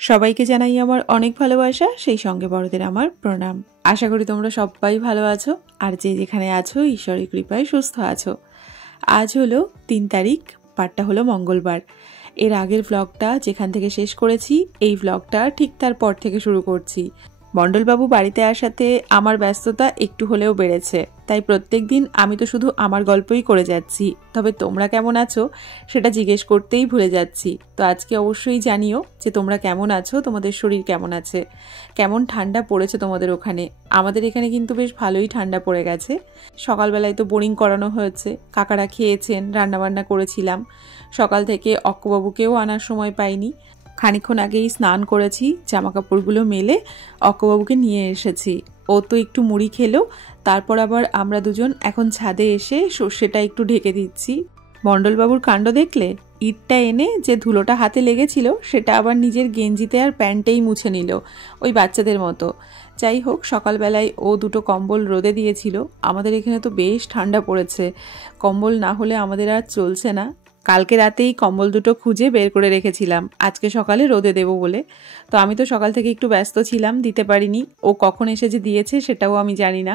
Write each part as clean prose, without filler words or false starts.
সবাইকে জানাই আমার অনেক ভালোবাসা, সেই সঙ্গে বড়দের আমার প্রণাম। আশা করি তোমরা সবাই ভালো আছো, আর যে যেখানে আছো ঈশ্বরের কৃপায় সুস্থ আছো। আজ হলো 3 তারিখ, পার্টটা হলো মঙ্গলবার। এর আগের ব্লগটা যেখান থেকে শেষ করেছি, এই ব্লগটা ঠিক তার পর থেকে শুরু করছি। মণ্ডলবাবু বাড়িতে আসাতে আমার ব্যস্ততা একটু হলেও বেড়েছে, তাই প্রত্যেক দিন আমি তো শুধু আমার গল্পই করে যাচ্ছি, তবে তোমরা কেমন আছো সেটা জিজ্ঞেস করতেই ভুলে যাচ্ছি। তো আজকে অবশ্যই জানিও যে তোমরা কেমন আছো, তোমাদের শরীর কেমন আছে, কেমন ঠান্ডা পড়েছে তোমাদের ওখানে। আমাদের এখানে কিন্তু বেশ ভালোই ঠান্ডা পড়ে গেছে। সকালবেলায় তো বোরিং করানো হয়েছে, কাকারা খেয়েছেন, রান্নাবান্না করেছিলাম। সকাল থেকে অক্কবাবুকেও আনার সময় পাইনি। খানিকক্ষণ আগেই স্নান করেছি, জামা কাপড়গুলো মেলে অক্কবাবুকে নিয়ে এসেছি। ও তো একটু মুড়ি খেলো, তারপর আবার আমরা দুজন এখন ছাদে এসে সর্ষেটা একটু ঢেকে দিচ্ছি। মণ্ডলবাবুর কাণ্ড দেখলে, ইটটা এনে যে ধুলোটা হাতে লেগেছিল সেটা আবার নিজের গেঞ্জিতে আর প্যান্টেই মুছে নিল, ওই বাচ্চাদের মতো। যাই হোক, সকালবেলায় ও দুটো কম্বল রোদে দিয়েছিল। আমাদের এখানে তো বেশ ঠান্ডা পড়েছে, কম্বল না হলে আমাদের আর চলছে না। কালকে রাতেই কম্বল দুটো খুঁজে বের করে রেখেছিলাম আজকে সকালে রোদে দেবো বলে। তো আমি তো সকাল থেকে একটু ব্যস্ত ছিলাম, দিতে পারিনি। ও কখন এসে যে দিয়েছে সেটাও আমি জানি না,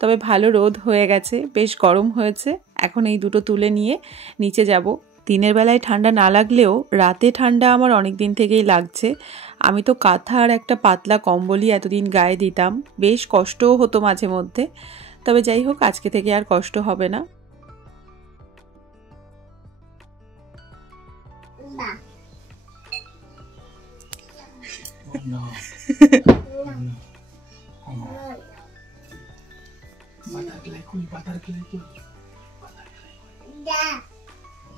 তবে ভালো রোদ হয়ে গেছে, বেশ গরম হয়েছে। এখন এই দুটো তুলে নিয়ে নিচে যাব। দিনের বেলায় ঠান্ডা না লাগলেও রাতে ঠান্ডা আমার অনেক দিন থেকেই লাগছে। আমি তো কাঁথা আর একটা পাতলা কম্বলই এতদিন গায়ে দিতাম, বেশ কষ্টও হতো মাঝে মধ্যে। তবে যাই হোক, আজকে থেকে আর কষ্ট হবে না।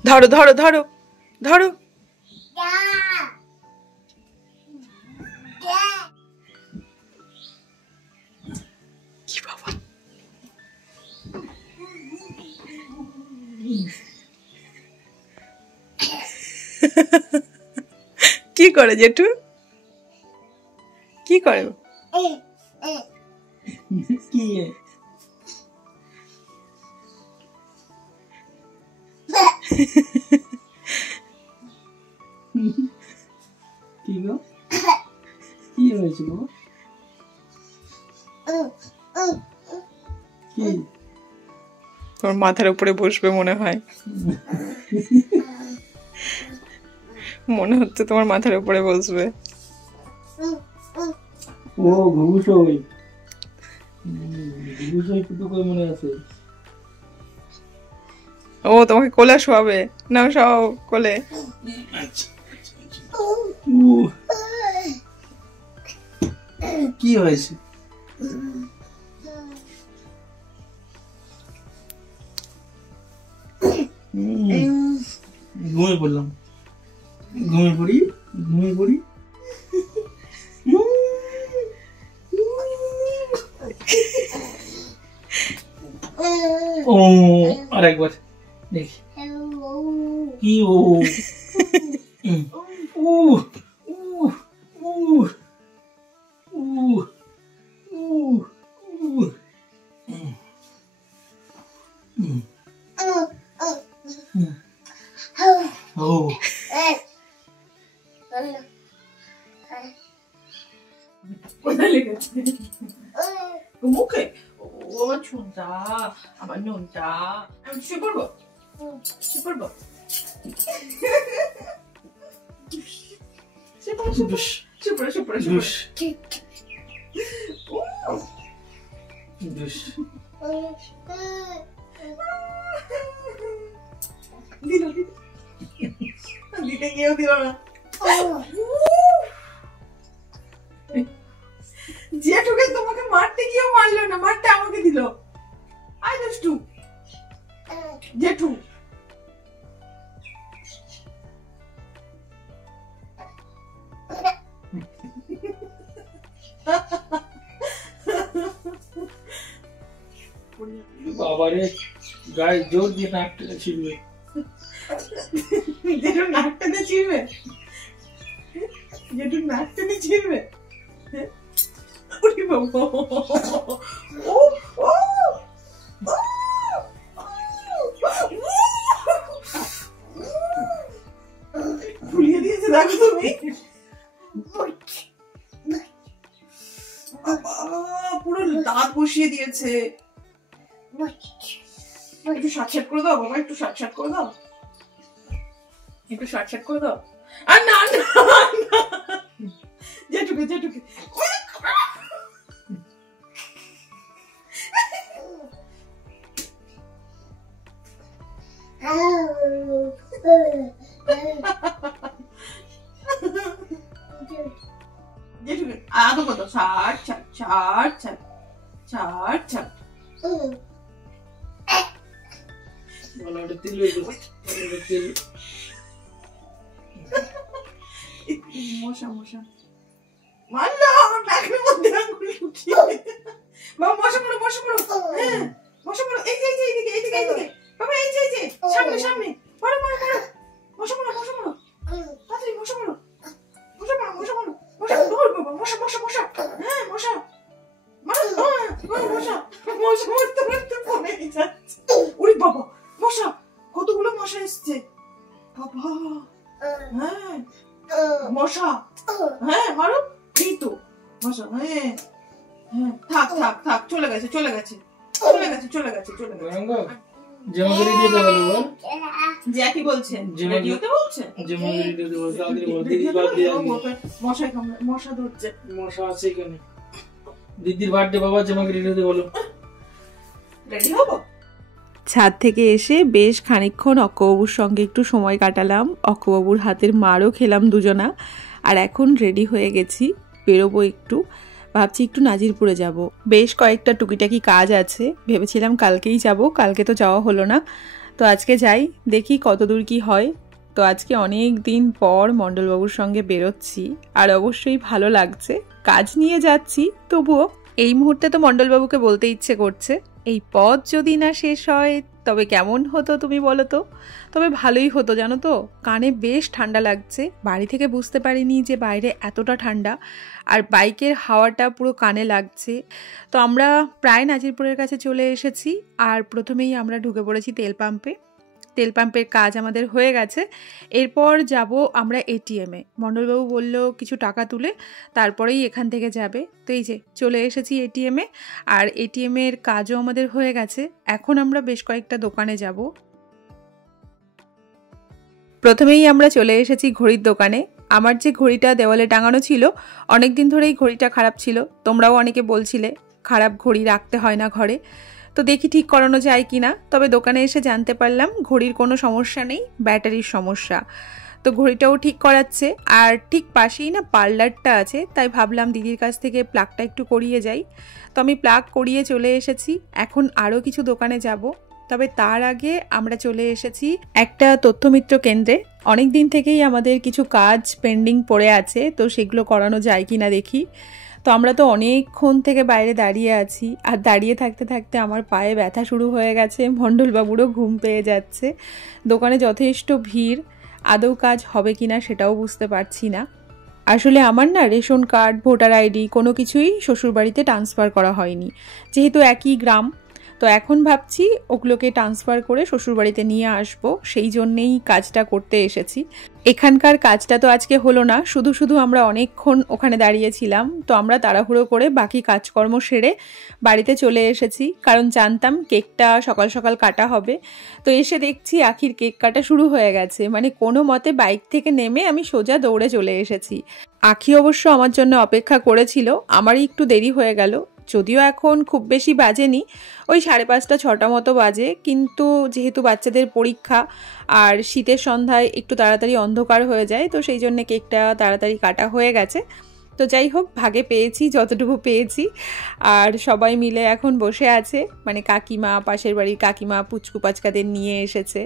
ধরো ধরো ধরো ধরো। কি বাবা, কি করে জেঠু, কি করে? কি কি গো, কি হয়েছে গো? কি তোর মাথার উপরে বসবে মনে হয়? মনে হচ্ছে তোমার মাথার উপরে বসবে। ও ঘুঘুসই, ঘুঘুসই কুটুকই মনে আছে। ও তোমাকে কোলে শোয়াবে না? সব কোলে। কি হয়েছে? ঘুমিয়ে পড়লাম, ঘুমিয়ে পড়ি, ঘুমিয়ে পড়ি। ও আরেকবার দেখি কি। ও মুখে ও ছোনটা, আমার নুনটা। আমি শুয়ে পড়বো, শুয়ে পড়বো, দিতে গিয়েও দিল না। জেঠুকে তোমাকে মারতে গিয়েও মারলো না, মারতে আমাকে দিল। আই দুষ্টু জেঠু। বাবারে, গায়ে জোর দিয়ে নাক টেনে ছিড়বে। জেঠু নাক টেনে ছিড়বে, জেঠু নাক টেনে ছিড়বে। ফুলিয়ে দিয়েছে দেখো তুমি। দাঁত বসিয়ে দিয়েছে। একটু শাট করে দাও বাবা, একটু শাট করে দাও, একটু শাট করে দাও। আর না যেটুকু যেটুকু আদৌ কত ছাড় ছাড় ছাড় ছাড় ছাড় ছাড়। মশা মশা মাল্লা আমার নাকের মধ্যে আঙ্গুল ঢুকিয়ে। বাবা মশা পড়ো মশা পড়ো, হ্যাঁ মশা পড়ো, এই যে এইদিকে এইদিকে এইদিকে বাবা, এই যে সামনে সামনে পড়ো পড়ো পড়ো, মশা পড়ো মশা পড়ো, তাড়াতাড়ি মশা পড়ো মশা পড়ো মশা পড়ো মশা ধর বাবা, মশা মশা মশা, হ্যাঁ মশা মশা মশা মশা মরতে মরতে পড়ে যাচ্ছে। ওরে বাবা মশা, কতগুলো মশা এসছে বাবা। হ্যাঁ মশা, হ্যাঁ মারো, এই তো মশা, হ্যাঁ হ্যাঁ থাক থাক থাক, চলে গেছে চলে গেছে চলে গেছে চলে গেছে চলে গেছে। জেমাগিরি দিতে বলো বল, জ্যাকি বলছেন রেডিওতে বলছেন, জেমাগিরি দিতে বলো, তাড়াতাড়ি বল, দিদির বার্থডে আজকে। মশা কামড়ে, মশা ধরছে, মশা আছে এখানে। দিদির বার্থডে বাবা, জেমাগিরি দিতে বলো। রেডি হবো। ছাদ থেকে এসে বেশ খানিকক্ষণ অক্কবাবুর সঙ্গে একটু সময় কাটালাম, অক্কবাবুর হাতের মারও খেলাম দুজনা। আর এখন রেডি হয়ে গেছি, বেরোবো একটু, ভাবছি একটু নাজিরপুরে যাব। বেশ কয়েকটা টুকিটাকি কাজ আছে, ভেবেছিলাম কালকেই যাব, কালকে তো যাওয়া হলো না, তো আজকে যাই, দেখি কতদূর কি হয়। তো আজকে অনেক দিন পর মণ্ডলবাবুর সঙ্গে বেরোচ্ছি, আর অবশ্যই ভালো লাগছে, কাজ নিয়ে যাচ্ছি, তবুও এই মুহূর্তে তো মণ্ডলবাবুকে বলতে ইচ্ছে করছে, এই পথ যদি না শেষ হয় তবে কেমন হতো তুমি বলো তো। তবে ভালোই হতো জানো তো, কানে বেশ ঠান্ডা লাগছে, বাড়ি থেকে বুঝতে পারিনি যে বাইরে এতটা ঠান্ডা, আর বাইকের হাওয়াটা পুরো কানে লাগছে। তো আমরা প্রায় নাজিরপুরের কাছে চলে এসেছি, আর প্রথমেই আমরা ঢুকে পড়েছি তেল পাম্পে। তেল পাম্পের কাজ আমাদের হয়ে গেছে, এরপর যাব আমরা এটিএমে। মণ্ডলবাবু বলল কিছু টাকা তুলে তারপরেই এখান থেকে যাবে। তো এই যে চলে এসেছি এটিএমে, আর এটিএমের কাজও আমাদের হয়ে গেছে। এখন আমরা বেশ কয়েকটা দোকানে যাব। প্রথমেই আমরা চলে এসেছি ঘড়ির দোকানে। আমার যে ঘড়িটা দেওয়ালে টাঙানো ছিল, অনেক দিন ধরেই ঘড়িটা খারাপ ছিল, তোমরাও অনেকে বলছিলে খারাপ ঘড়ি রাখতে হয় না ঘরে। তো দেখি ঠিক করানো যায় কিনা, তবে দোকানে এসে জানতে পারলাম ঘড়ির কোনো সমস্যা নেই, ব্যাটারির সমস্যা। তো ঘড়িটাও ঠিক করাচ্ছে, আর ঠিক পাশেই না পার্লারটা আছে, তাই ভাবলাম দিদির কাছ থেকে প্লাগটা একটু করিয়ে যাই। তো আমি প্লাগ করিয়ে চলে এসেছি, এখন আরও কিছু দোকানে যাব। তবে তার আগে আমরা চলে এসেছি একটা তথ্যমিত্র কেন্দ্রে। অনেক দিন থেকেই আমাদের কিছু কাজ পেন্ডিং পড়ে আছে, তো সেগুলো করানো যায় কিনা দেখি। তো আমরা তো অনেকক্ষণ থেকে বাইরে দাঁড়িয়ে আছি, আর দাঁড়িয়ে থাকতে থাকতে আমার পায়ে ব্যথা শুরু হয়ে গেছে, মণ্ডলবাবুরও ঘুম পেয়ে যাচ্ছে। দোকানে যথেষ্ট ভিড়, আদৌ কাজ হবে কিনা সেটাও বুঝতে পারছি না। আসলে আমার না রেশন কার্ড, ভোটার আইডি কোনো কিছুই শ্বশুরবাড়িতে ট্রান্সফার করা হয়নি, যেহেতু একই গ্রাম। তো এখন ভাবছি ওগুলোকে ট্রান্সফার করে শ্বশুরবাড়িতে নিয়ে আসবো, সেই জন্যেই কাজটা করতে এসেছি। এখানকার কাজটা তো আজকে হলো না, শুধু শুধু আমরা অনেকক্ষণ ওখানে দাঁড়িয়েছিলাম। তো আমরা তাড়াহুড়ো করে বাকি কাজকর্ম সেরে বাড়িতে চলে এসেছি, কারণ জানতাম কেকটা সকাল সকাল কাটা হবে। তো এসে দেখছি আখির কেক কাটা শুরু হয়ে গেছে, মানে কোনো মতে বাইক থেকে নেমে আমি সোজা দৌড়ে চলে এসেছি। আখি অবশ্য আমার জন্য অপেক্ষা করেছিল, আমারই একটু দেরি হয়ে গেল, যদিও এখন খুব বেশি বাজেনি, ওই 5:30 6টা মতো বাজে, কিন্তু যেহেতু বাচ্চাদের পরীক্ষা আর শীতের সন্ধ্যায় একটু তাড়াতাড়ি অন্ধকার হয়ে যায়, তো সেই জন্য কেকটা তাড়াতাড়ি কাটা হয়ে গেছে। তো যাই হোক, ভাগে পেয়েছি যতটুকু পেয়েছি। আর সবাই মিলে এখন বসে আছে, মানে কাকিমা, পাশের বাড়ির কাকিমা পুচকু পাচকাদের নিয়ে এসেছে।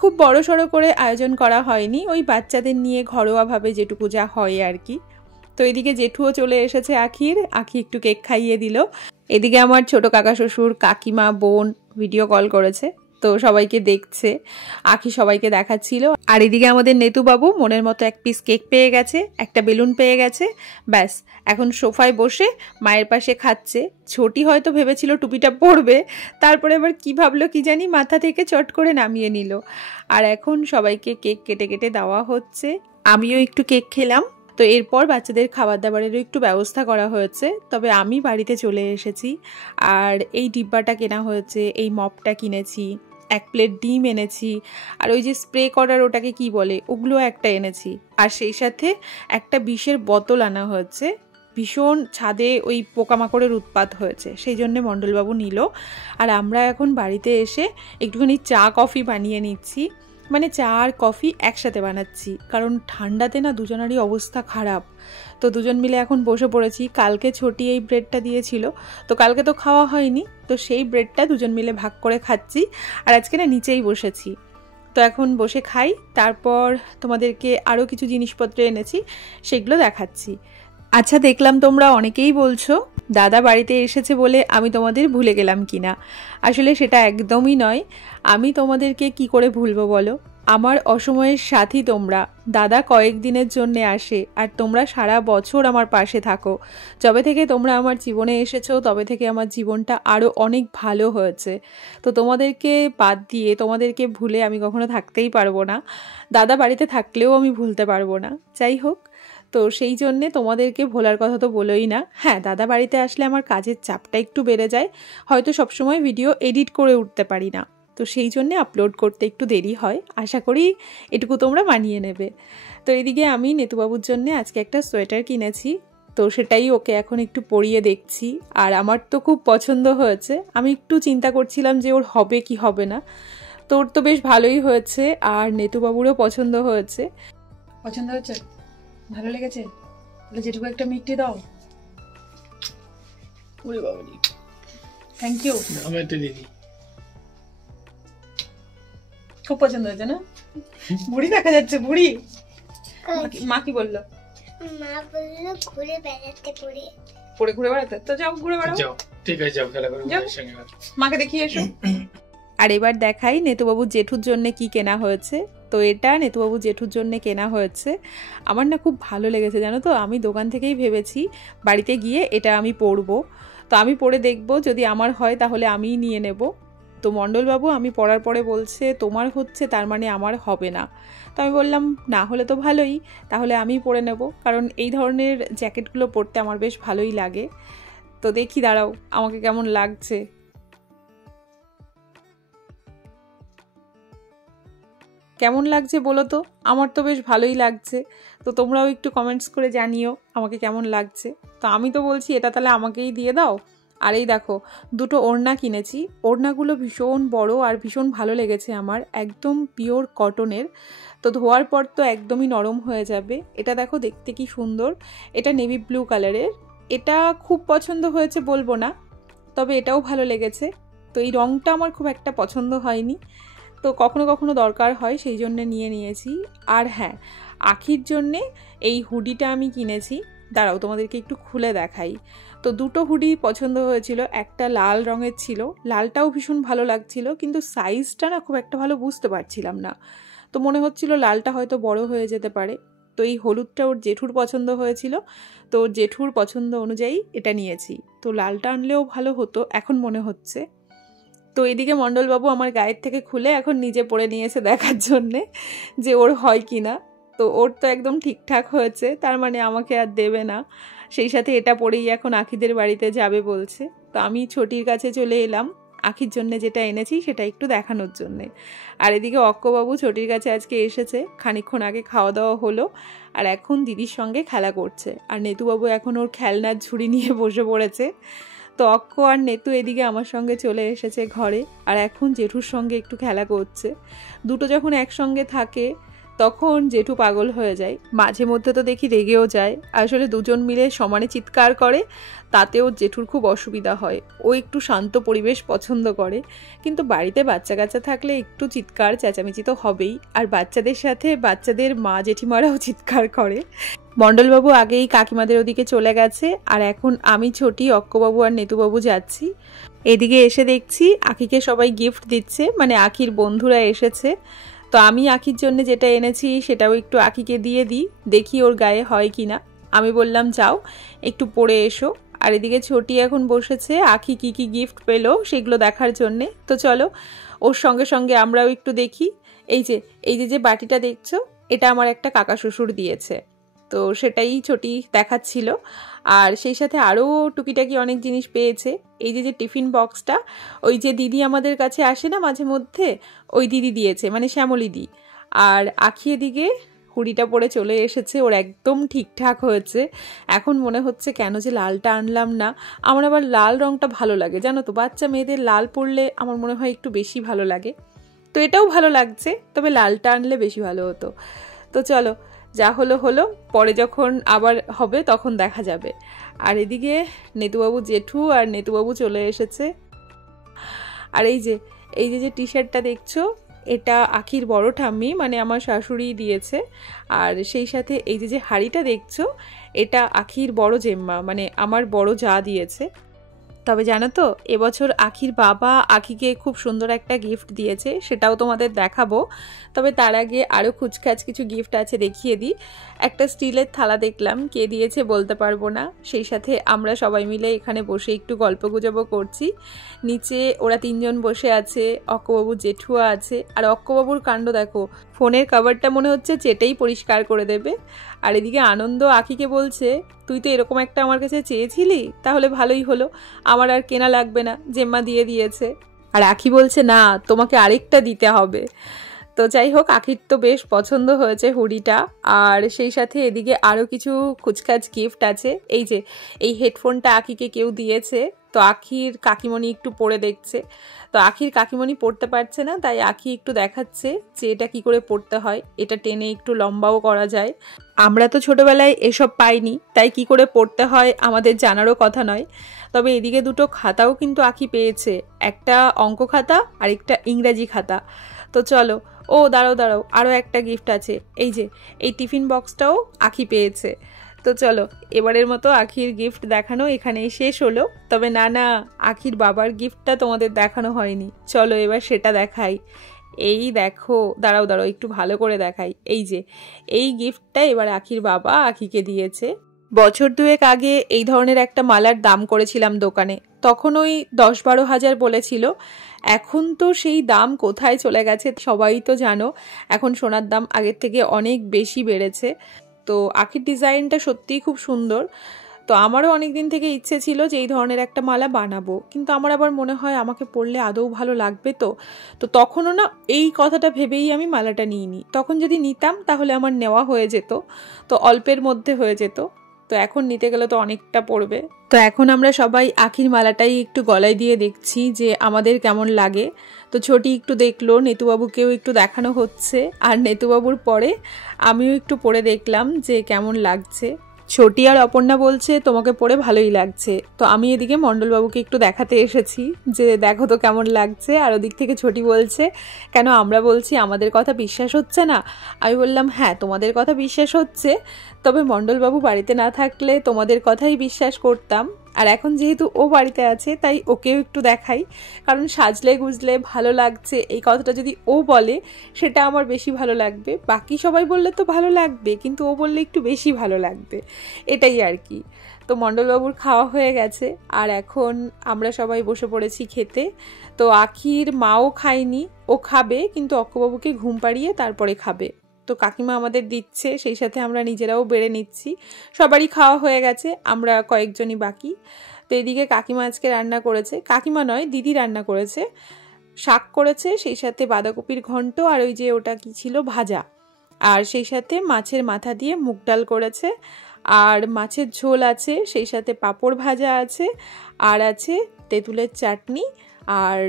খুব বড় সড়ো করে আয়োজন করা হয়নি, ওই বাচ্চাদের নিয়ে ঘরোয়াভাবে যেটুকু যা হয় আর কি। তো এদিকে জেঠুও চলে এসেছে আখি একটু কেক খাইয়ে দিল। এদিকে আমার ছোট কাকা শ্বশুর, কাকিমা, বোন ভিডিও কল করেছে, তো সবাইকে দেখছে, আখি সবাইকে দেখাচ্ছিল। আর এদিকে আমাদের নেতুবাবু মনের মতো এক পিস কেক পেয়ে গেছে, একটা বেলুন পেয়ে গেছে, ব্যাস এখন সোফায় বসে মায়ের পাশে খাচ্ছে। ছোটি হয়তো ভেবেছিল টুপিটা পরবে, তারপরে আবার কি ভাবলো কি জানি, মাথা থেকে চট করে নামিয়ে নিল। আর এখন সবাইকে কেক কেটে কেটে দেওয়া হচ্ছে, আমিও একটু কেক খেলাম। তো এরপর বাচ্চাদের খাবার দাবারেরও একটু ব্যবস্থা করা হয়েছে। তবে আমি বাড়িতে চলে এসেছি, আর এই ডিব্বাটা কেনা হয়েছে, এই মপটা কিনেছি, 1 প্লেট ডিম এনেছি, আর ওই যে স্প্রে করার ওটাকে কি বলে ওগুলো একটা এনেছি, আর সেই সাথে একটা বিষের বোতল আনা হয়েছে। ভীষণ ছাদে ওই পোকামাকড়ের উৎপাত হয়েছে, সেই জন্যে মণ্ডলবাবু নিল। আর আমরা এখন বাড়িতে এসে একটুখানি চা কফি বানিয়ে নিচ্ছি, মানে চা আর কফি একসাথে বানাচ্ছি, কারণ ঠান্ডাতে না দুজনেরই অবস্থা খারাপ। তো দুজন মিলে এখন বসে পড়েছি। কালকে ছোটি এই ব্রেডটা দিয়েছিল, তো কালকে তো খাওয়া হয়নি, তো সেই ব্রেডটা দুজন মিলে ভাগ করে খাচ্ছি। আর আজকে না নিচেই বসেছি, তো এখন বসে খাই। তারপর তোমাদেরকে আরও কিছু জিনিসপত্র এনেছি, সেগুলো দেখাচ্ছি। আচ্ছা, দেখলাম তোমরা অনেকেই বলছো দাদা বাড়িতে এসেছে বলে আমি তোমাদের ভুলে গেলাম কিনা। আসলে সেটা একদমই নয়। আমি তোমাদেরকে কি করে ভুলবো বলো? আমার অসময়ের সাথী তোমরা। দাদা কয়েকদিনের জন্য আসে, আর তোমরা সারা বছর আমার পাশে থাকো। যবে থেকে তোমরা আমার জীবনে এসেছো তবে থেকে আমার জীবনটা আরও অনেক ভালো হয়েছে। তো তোমাদেরকে বাদ দিয়ে, তোমাদেরকে ভুলে আমি কখনো থাকতেই পারবো না। দাদা বাড়িতে থাকলেও আমি ভুলতে পারবো না। যাই হোক, তো সেই জন্যে তোমাদেরকে ভোলার কথা তো বলোই না। হ্যাঁ, দাদা বাড়িতে আসলে আমার কাজের চাপটা একটু বেড়ে যায়, হয়তো সবসময় ভিডিও এডিট করে উঠতে পারি না, তো সেই জন্যে আপলোড করতে একটু দেরি হয়। আশা করি এটুকু তোমরা মানিয়ে নেবে। তো এদিকে আমি নেতুবাবুর জন্য আজকে একটা সোয়েটার কিনেছি, তো সেটাই ওকে এখন একটু পরিয়ে দেখছি। আর আমার তো খুব পছন্দ হয়েছে। আমি একটু চিন্তা করছিলাম যে ওর হবে কি হবে না, তো ওর তো বেশ ভালোই হয়েছে, আর নেতুবাবুরও পছন্দ হয়েছে। পছন্দ হয়েছে? ভালো লেগেছে? তাহলে যেটুকু একটা মিষ্টি দাও। ওরে বাবা, থ্যাংক ইউ। আমি একটা দিদি, খুব পছন্দ হয়েছে না? বুড়ি দেখা যাচ্ছে, বুড়ি। মা কি বললো? মা বললো ঘুরে বেড়াতে পরে ঘুরে বেড়াতে। তো যাও, ঘুরে বেড়াও। যাও, ঠিক আছে, যাও খেলা করো মায়ের সঙ্গে। মাকে দেখিয়ে এসো। আর এবার দেখাই নেতুবাবু জেঠুর জন্য কি কেনা হয়েছে। তো এটা নেতুবাবু জেঠুর জন্য কেনা হয়েছে। আমার না খুব ভালো লেগেছে, জানো তো। আমি দোকান থেকেই ভেবেছি বাড়িতে গিয়ে এটা আমি পরবো, তো আমি পরে দেখবো, যদি আমার হয় তাহলে আমিই নিয়ে নেব। তো মণ্ডলবাবু আমি পরার পরে বলছে তোমার হচ্ছে, তার মানে আমার হবে না। তো আমি বললাম না হলে তো ভালোই, তাহলে আমিই পরে নেব, কারণ এই ধরনের জ্যাকেটগুলো পরতে আমার বেশ ভালোই লাগে। তো দেখি, দাঁড়াও আমাকে কেমন লাগছে। কেমন লাগছে বলো তো? আমার তো বেশ ভালোই লাগছে, তো তোমরাও একটু কমেন্টস করে জানিও আমাকে কেমন লাগছে। তো আমি তো বলছি এটা তাহলে আমাকেই দিয়ে দাও। আর এই দেখো, দুটো ওড়না কিনেছি। ওড়নাগুলো ভীষণ বড় আর ভীষণ ভালো লেগেছে আমার, একদম পিওর কটনের। তো ধোয়ার পর তো একদমই নরম হয়ে যাবে। এটা দেখো দেখতে কি সুন্দর, এটা নেভি ব্লু কালারের। এটা খুব পছন্দ হয়েছে বলবো না, তবে এটাও ভালো লেগেছে। তো এই রঙটা আমার খুব একটা পছন্দ হয়নি, তো কখনো কখনো দরকার হয়, সেই জন্যে নিয়ে নিয়েছি। আর হ্যাঁ, আখির জন্যে এই হুডিটা আমি কিনেছি। দাঁড়াও তোমাদেরকে একটু খুলে দেখাই। তো দুটো হুডি পছন্দ হয়েছিল, একটা লাল রঙের ছিল, লালটাও ভীষণ ভালো লাগছিল, কিন্তু সাইজটা না খুব একটা ভালো বুঝতে পারছিলাম না। তো মনে হচ্ছিল লালটা হয়তো বড় হয়ে যেতে পারে। তো এই হলুদটা ওর জেঠুর পছন্দ হয়েছিল, তো ওর জেঠুর পছন্দ অনুযায়ী এটা নিয়েছি। তো লালটা আনলেও ভালো হতো এখন মনে হচ্ছে। তো এদিকে মণ্ডলবাবু আমার গায়ের থেকে খুলে এখন নিজে পরে নিয়েছে দেখার জন্যে যে ওর হয় কি না। তো ওর তো একদম ঠিকঠাক হয়েছে, তার মানে আমাকে আর দেবে না। সেই সাথে এটা পরেই এখন আখিদের বাড়িতে যাবে বলছে। তো আমি ছোটির কাছে চলে এলাম আখির জন্য যেটা এনেছি সেটা একটু দেখানোর জন্যে। আর এদিকে অক্কবাবু ছোটির কাছে আজকে এসেছে, খানিকক্ষণ আগে খাওয়া দাওয়া হলো, আর এখন দিদির সঙ্গে খেলা করছে। আর নেতুবাবু এখন ওর খেলনার ঝুড়ি নিয়ে বসে পড়েছে। তো অক্ক আর নেতু এদিকে আমার সঙ্গে চলে এসেছে ঘরে, আর এখন জেঠুর সঙ্গে একটু খেলা করছে। দুটো যখন একসঙ্গে থাকে তখন জেঠু পাগল হয়ে যায়, মাঝে মধ্যে তো দেখি রেগেও যায়। আসলে দুজন মিলে সমানে চিৎকার করে, তাতেও জেঠুর খুব অসুবিধা হয়। ও একটু শান্ত পরিবেশ পছন্দ করে, কিন্তু বাড়িতে বাচ্চা কাচ্চা থাকলে একটু চিৎকার চেঁচামেচি তো হবেই। আর বাচ্চাদের সাথে বাচ্চাদের মা জেঠিমারাও চিৎকার করে। মণ্ডলবাবু আগেই কাকিমাদের ওদিকে চলে গেছে, আর এখন আমি ছোটি, অক্কবাবু আর নেতুবাবু যাচ্ছি। এদিকে এসে দেখছি আখিকে সবাই গিফট দিচ্ছে, মানে আখির বন্ধুরা এসেছে। তো আমি আখির জন্য যেটা এনেছি সেটাও একটু আখিকে দিয়ে দিই, দেখি ওর গায়ে হয় কি না। আমি বললাম যাও একটু পরে এসো। আর এদিকে ছোটি এখন বসেছে আখি কি কি গিফট পেলো সেগুলো দেখার জন্যে। তো চলো ওর সঙ্গে সঙ্গে আমরাও একটু দেখি। এই যে বাটিটা দেখছো, এটা আমার একটা কাকা শ্বশুর দিয়েছে। তো সেটাই ছোটি দেখাচ্ছিল। আর সেই সাথে আরও টুকিটাকি অনেক জিনিস পেয়েছে। এই যে টিফিন বক্সটা ওই যে দিদি আমাদের কাছে আসে না মাঝে মধ্যে, ওই দিদি দিয়েছে, মানে শ্যামলী দি। আর আখি এদিকে হুড়িটা পরে চলে এসেছে, ওর একদম ঠিকঠাক হয়েছে। এখন মনে হচ্ছে কেন যে লালটা আনলাম না। আমার আবার লাল রঙটা ভালো লাগে জানো তো, বাচ্চা মেয়েদের লাল পরলে আমার মনে হয় একটু বেশি ভালো লাগে। তো এটাও ভালো লাগছে, তবে লালটা আনলে বেশি ভালো হতো। তো চলো, যা হলো হলো, পরে যখন আবার হবে তখন দেখা যাবে। আর এদিকে নেতুবাবু জেঠু আর নেতুবাবু চলে এসেছে। আর এই যে টি শার্টটা দেখছো, এটা আখির বড় ঠাম্মি মানে আমার শাশুড়ি দিয়েছে। আর সেই সাথে এই যে হাড়িটা দেখছো, এটা আখির বড় জেম্মা মানে আমার বড় যা দিয়েছে। তবে জানো তো, এবছর আখির বাবা আখিকে খুব সুন্দর একটা গিফট দিয়েছে, সেটাও তোমাদের দেখাবো। তবে তার আগে আরও খুচখাচ কিছু গিফট আছে, দেখিয়ে দিই। একটা স্টিলের থালা দেখলাম, কে দিয়েছে বলতে পারবো না। সেই সাথে আমরা সবাই মিলে এখানে বসে একটু গল্পগুজবও করছি। নিচে ওরা 3 জন বসে আছে, অক্কবাবু জেঠুয়া আছে। আর অক্কবাবুর কাণ্ড দেখো, ফোনের কভারটা মনে হচ্ছে চেটেই পরিষ্কার করে দেবে। আর এদিকে আনন্দ আখিকে বলছে, তুই তো এরকম একটা আমার কাছে চেয়েছিলি, তাহলে ভালোই হলো, আমার আর কেনা লাগবে না, জেম্মা দিয়ে দিয়েছে। আর আখি বলছে, না তোমাকে আরেকটা দিতে হবে। তো যাই হোক, আখির তো বেশ পছন্দ হয়েছে হুডিটা। আর সেই সাথে এদিকে আরও কিছু খুচখাচ গিফট আছে। এই হেডফোনটা আখিকে কেউ দিয়েছে, তো আখির কাকিমণি একটু পরে দেখছে। তো আখির কাকিমণি পড়তে পারছে না, তাই আখি একটু দেখাচ্ছে যে এটা কি করে পড়তে হয়, এটা টেনে একটু লম্বাও করা যায়। আমরা তো ছোটবেলায় এসব পাইনি, তাই কি করে পড়তে হয় আমাদের জানারও কথা নয়। তবে এদিকে দুটো খাতাও কিন্তু আখি পেয়েছে, একটা অঙ্ক খাতা আর একটা ইংরাজি খাতা। তো চলো, ও দাঁড়াও, আরও একটা গিফট আছে। এই টিফিন বক্সটাও আখি পেয়েছে। তো চলো, এবারের মতো আখির গিফট দেখানো এখানেই শেষ হলো। তবে না, আখির বাবার গিফটটা তোমাদের দেখানো হয়নি, চলো এবার সেটা দেখাই। এই দেখো, দাঁড়াও একটু ভালো করে দেখাই। এই গিফটটা এবার আখির বাবা আখিকে দিয়েছে। বছর 2 আগে এই ধরনের একটা মালার দাম করেছিলাম দোকানে, তখন ওই 10-12 হাজার বলেছিল। এখন তো সেই দাম কোথায় চলে গেছে, সবাই তো জানো এখন সোনার দাম আগের থেকে অনেক বেশি বেড়েছে। তো আখির ডিজাইনটা সত্যিই খুব সুন্দর। তো আমারও অনেক দিন থেকে ইচ্ছে ছিল যে এই ধরনের একটা মালা বানাবো, কিন্তু আমার আবার মনে হয় আমাকে পরলে আদৌ ভালো লাগবে। তো তখনও না এই কথাটা ভেবেই আমি মালাটা নিইনি। তখন যদি নিতাম তাহলে আমার নেওয়া হয়ে যেত, তো অল্পের মধ্যে হয়ে যেত। তো এখন নিতে গেলে তো অনেকটা পড়বে। তো এখন আমরা সবাই আখির মালাটাই একটু গলায় দিয়ে দেখছি যে আমাদের কেমন লাগে। তো ছোটি একটু দেখলো, নেতুবাবুকেও একটু দেখানো হচ্ছে, আর নেতুবাবুর পরে আমিও একটু পরে দেখলাম যে কেমন লাগছে। ছোটি আর অপর্ণা বলছে তোমাকে পরে ভালোই লাগছে। তো আমি এদিকে মণ্ডলবাবুকে একটু দেখাতে এসেছি যে দেখো তো কেমন লাগছে। আর ওদিক থেকে ছোটি বলছে, কেন আমরা বলছি আমাদের কথা বিশ্বাস হচ্ছে না? আমি বললাম, হ্যাঁ তোমাদের কথা বিশ্বাস হচ্ছে, তবে মণ্ডলবাবু বাড়িতে না থাকলে তোমাদের কথাই বিশ্বাস করতাম। আর এখন যেহেতু ও বাড়িতে আছে তাই ওকেও একটু দেখাই, কারণ সাজলে গুজলে ভালো লাগছে এই কথাটা যদি ও বলে সেটা আমার বেশি ভালো লাগবে। বাকি সবাই বললে তো ভালো লাগবে, কিন্তু ও বললে একটু বেশি ভালো লাগবে, এটাই আর কি। তো মণ্ডলবাবুর খাওয়া হয়ে গেছে, আর এখন আমরা সবাই বসে পড়েছি খেতে। তো আখির মাও খায়নি, ও খাবে, কিন্তু অক্কবাবুকে ঘুম পাড়িয়ে তারপরে খাবে। তো কাকিমা আমাদের দিচ্ছে, সেই সাথে আমরা নিজেরাও বেড়ে নিচ্ছি। সবারই খাওয়া হয়ে গেছে, আমরা কয়েকজনই বাকি। তো এদিকে কাকিমা আজকে রান্না করেছে, কাকিমা নয় দিদি রান্না করেছে, শাক করেছে, সেই সাথে বাঁধাকপির ঘন্ট, আর ওই যে ওটা কি ছিল ভাজা, আর সেই সাথে মাছের মাথা দিয়ে মুগ ডাল করেছে, আর মাছের ঝোল আছে, সেই সাথে পাঁপড় ভাজা আছে, আর আছে তেঁতুলের চাটনি, আর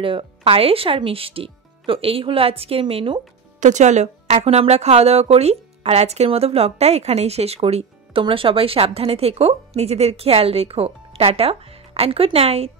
পায়েস আর মিষ্টি। তো এই হলো আজকের মেনু। তো চলো এখন আমরা খাওয়া দাওয়া করি, আর আজকের মতো ব্লগটা এখানেই শেষ করি। তোমরা সবাই সাবধানে থেকো, নিজেদের খেয়াল রেখো। Tata and good night.